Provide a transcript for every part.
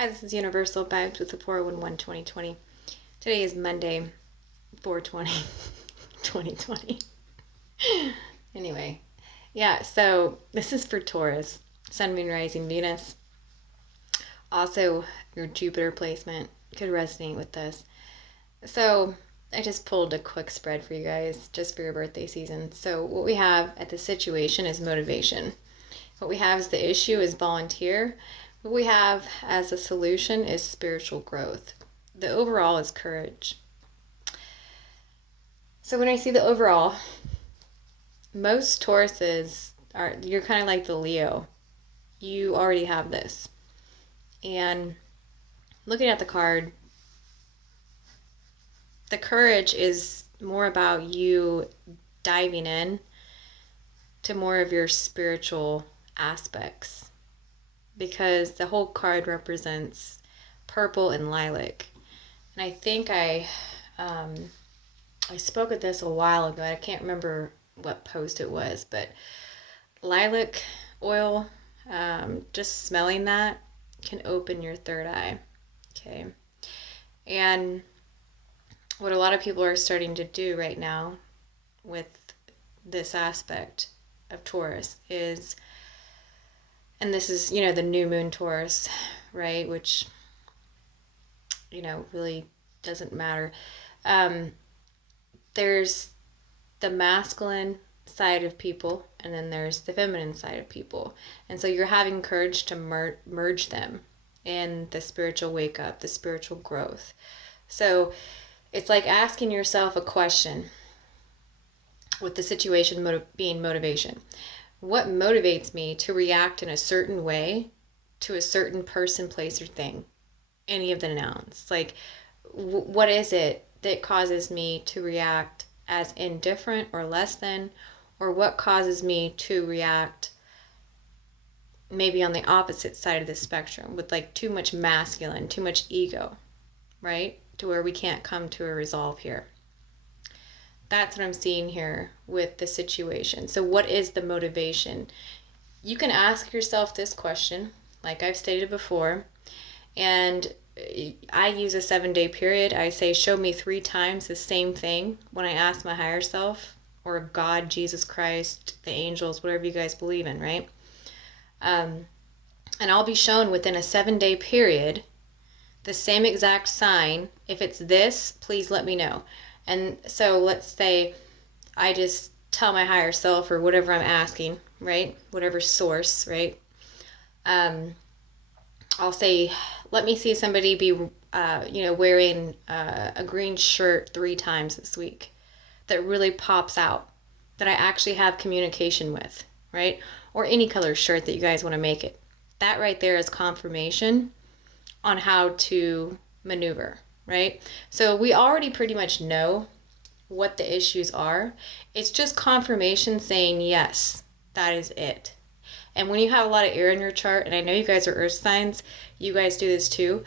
Hi, this is Universal Vibes with the 411-2020. Today is Monday, 4/20, 2020. Anyway, yeah, so this is for Taurus, Sun, Moon, Rising, Venus. Also, your Jupiter placement could resonate with this. So, I just pulled a quick spread for you guys just for your birthday season. So, what we have at the situation is motivation. What we have as the issue is volunteer. What we have as a solution is spiritual growth. The overall is courage. So when I see the overall, most Tauruses you're kind of like the Leo. You already have this. And looking at the card, the courage is more about you diving in to more of your spiritual aspects, because the whole card represents purple and lilac. And I think I spoke of this a while ago. I can't remember what post it was, but lilac oil, just smelling that can open your third eye. Okay. And what a lot of people are starting to do right now with this aspect of Taurus is, and this is, the new moon Taurus, right? Which, really doesn't matter. There's the masculine side of people, and then there's the feminine side of people. And so you're having courage to merge them in the spiritual wake up, the spiritual growth. So it's like asking yourself a question with the situation being motivation. What motivates me to react in a certain way to a certain person, place, or thing? Any of the nouns. Like, what is it that causes me to react as indifferent or less than? Or what causes me to react maybe on the opposite side of the spectrum with like too much masculine, too much ego, right? To where we can't come to a resolve here. That's what I'm seeing here with the situation. So what is the motivation? You can ask yourself this question, like I've stated before, and I use a 7-day period. I say, show me 3 times the same thing when I ask my higher self, or God, Jesus Christ, the angels, whatever you guys believe in, right? And I'll be shown within a 7-day period the same exact sign. If it's this, please let me know. And so let's say I just tell my higher self, or whatever I'm asking, right? Whatever source, right? I'll say, let me see somebody be, wearing a green shirt 3 times this week that really pops out, that I actually have communication with, right? Or any color shirt that you guys want to make it. That right there is confirmation on how to maneuver, right? So we already pretty much know what the issues are. It's just confirmation saying, yes, that is it. And when you have a lot of air in your chart, and I know you guys are earth signs, you guys do this too,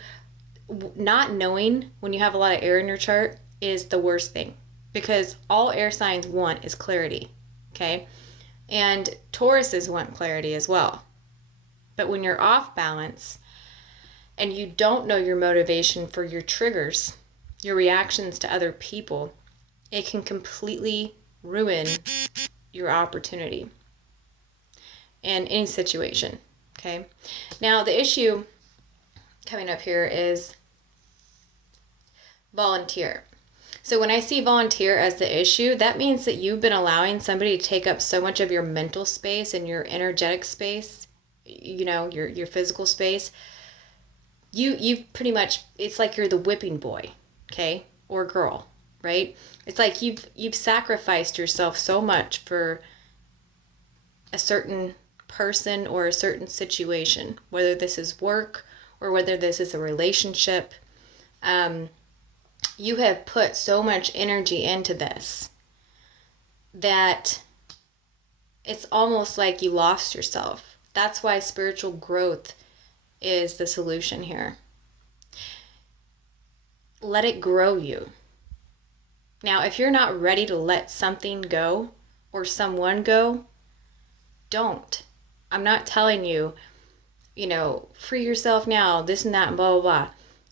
not knowing when you have a lot of air in your chart is the worst thing, because all air signs want is clarity, okay? And Tauruses want clarity as well. But when you're off balance and you don't know your motivation for your triggers, your reactions to other people, it can completely ruin your opportunity in any situation, okay? Now, the issue coming up here is volunteer. So when I see volunteer as the issue, that means that you've been allowing somebody to take up so much of your mental space and your energetic space, your physical space. You pretty much, it's like you're the whipping boy, okay, or girl, right? It's like you've sacrificed yourself so much for a certain person or a certain situation, whether this is work or whether this is a relationship. You have put so much energy into this that it's almost like you lost yourself. That's why spiritual growth is the solution here. Let it grow you. Now, if you're not ready to let something go or someone go, don't. I'm not telling you free yourself now, this and that, and blah, blah, blah.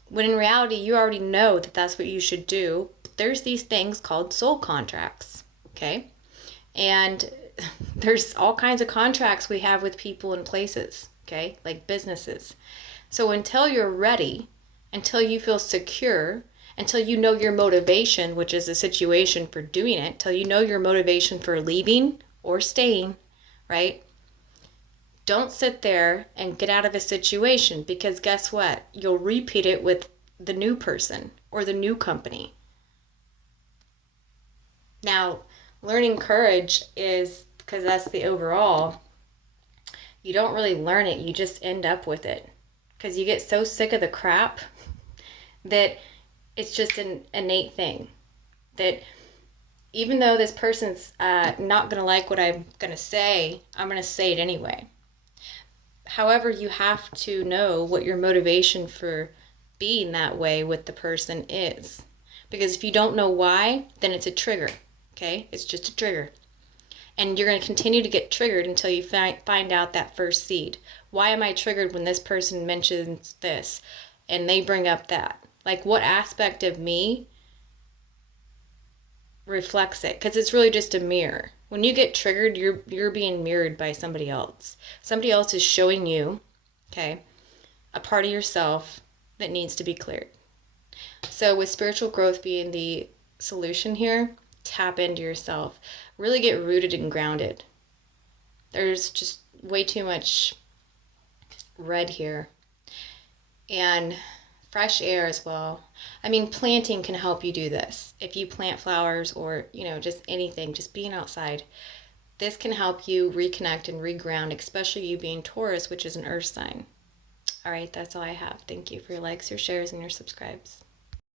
When in reality, you already know that that's what you should do. There's these things called soul contracts, okay? And there's all kinds of contracts we have with people and places, okay? Like businesses. So until you're ready, until you feel secure, until you know your motivation, which is a situation for doing it, until you know your motivation for leaving or staying, right? Don't sit there and get out of a situation, because guess what? You'll repeat it with the new person or the new company. Now, learning courage is, because that's the overall, you don't really learn it, you just end up with it. Because you get so sick of the crap that it's just an innate thing. That even though this person's not going to like what I'm going to say, I'm going to say it anyway. However, you have to know what your motivation for being that way with the person is. Because if you don't know why, then it's a trigger, okay? It's just a trigger. And you're going to continue to get triggered until you find out that first seed. Why am I triggered when this person mentions this and they bring up that? Like, what aspect of me reflects it? Because it's really just a mirror. When you get triggered, you're being mirrored by somebody else. Somebody else is showing you, okay, a part of yourself that needs to be cleared. So with spiritual growth being the solution here, tap into yourself. Really get rooted and grounded. There's just way too much red here. And fresh air as well. I mean, planting can help you do this. If you plant flowers or, just anything, just being outside, this can help you reconnect and reground, especially you being Taurus, which is an earth sign. All right, that's all I have. Thank you for your likes, your shares, and your subscribes.